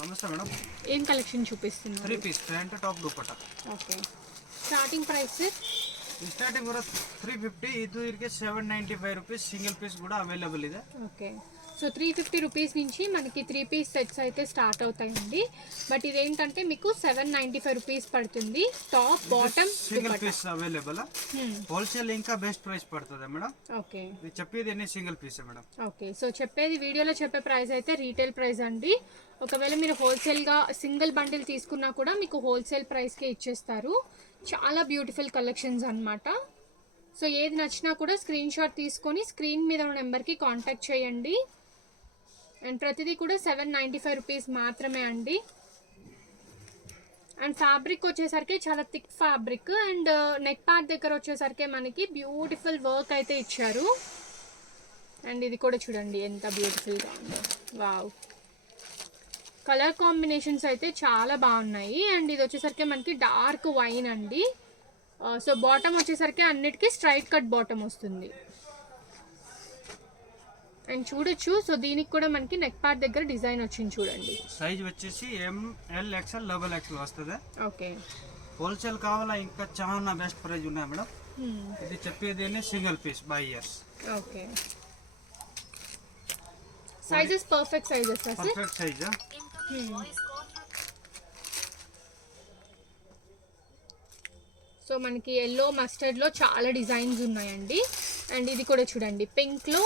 నమస్తే మేడం. ఏం కలెక్షన్ చూపిస్తున్నారు? 3 piece pant top dupatta. Okay, starting price starting కూడా 350, ಇದು ಇರಿಗೆ 795 ರೂಪೀಸ್ సింగిల్ పీస్ కూడా అవైలబుల్ ಇದೆ. ఓకే, సో 350 రూపీస్ నుంచి మనకి 3 పీస్ సెట్స్ అయితే స్టార్ట్ అవుతాయండి. బట్ ఇదేంటంటే మీకు 795 రూపీస్ పడుతుంది. Top bottom single piece available. Wholesale ఇంకా బెస్ట్ ప్రైస్ పడుతుంది మేడం. ఓకే, ఇది చెప్పేది అన్ని single piece madam. Okay, so చెప్పేది వీడియోలో చెప్పే ప్రైస్ అయితే రీటైల్ ప్రైస్ అండి. ఒకవేళ మీరు హోల్సేల్గా సింగిల్ బండిల్ తీసుకున్నా కూడా మీకు హోల్సేల్ ప్రైస్కే ఇచ్చేస్తారు. చాలా బ్యూటిఫుల్ కలెక్షన్స్ అన్నమాట. సో ఏది నచ్చినా కూడా స్క్రీన్ షాట్ తీసుకొని స్క్రీన్ మీద ఉన్న నెంబర్కి కాంటాక్ట్ చేయండి. అండ్ ప్రతిదీ కూడా 795 రూపీస్ మాత్రమే అండి. అండ్ ఫ్యాబ్రిక్ వచ్చేసరికి చాలా thick fabric. And neck part దగ్గర వచ్చేసరికి మనకి బ్యూటిఫుల్ వర్క్ అయితే ఇచ్చారు. అండ్ ఇది కూడా చూడండి ఎంత బ్యూటిఫుల్గా ఉందో. వావ్, కలర్ కాంబినేషన్స్ అయితే చాలా బాగున్నాయి. అండ్ ఇది వచ్చేసరికి మనకి డార్క్ వైన్ అండి. సో బాటమ్ వచ్చేసరికి అన్నిటికీ స్ట్రైట్ కట్ బాటమ్ వస్తుంది. అండ్ చూడొచ్చు, సో దీనికి కూడా మనకి నెక్ పార్ట్ దగ్గర డిజైన్ వచ్చింది చూడండి. సైజ్ వచ్చేసి ML XL XXL వస్తుంది. ఓకే, హోల్సేల్ కావాలా ఇంకా చాలా బెస్ట్ ప్రైస్ ఉన్నాయి మేడం. ఇది చెప్పేది single piece by years. Okay, sizes perfect sizes perfect size. So మనకి ఎల్లో మస్టర్డ్లో చాలా డిజైన్స్ ఉన్నాయండి. అండ్ ఇది కూడా చూడండి, పింక్లో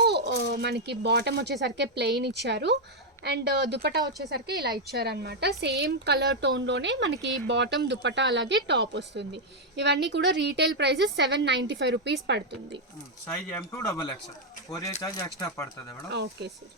మనకి బాటమ్ వచ్చేసరికి ప్లెయిన్ ఇచ్చారు. అండ్ దుపట్టా వచ్చేసరికి ఇలా ఇచ్చారనమాట. సేమ్ కలర్ టోన్లోనే మనకి బాటమ్ దుపట్టా అలాగే టాప్ వస్తుంది. ఇవన్నీ కూడా రీటైల్ ప్రైసెస్ 795 రూపీస్ పడుతుంది. Size M2 XXL 4 size extra పడుతుంది మేడం. Okay sir.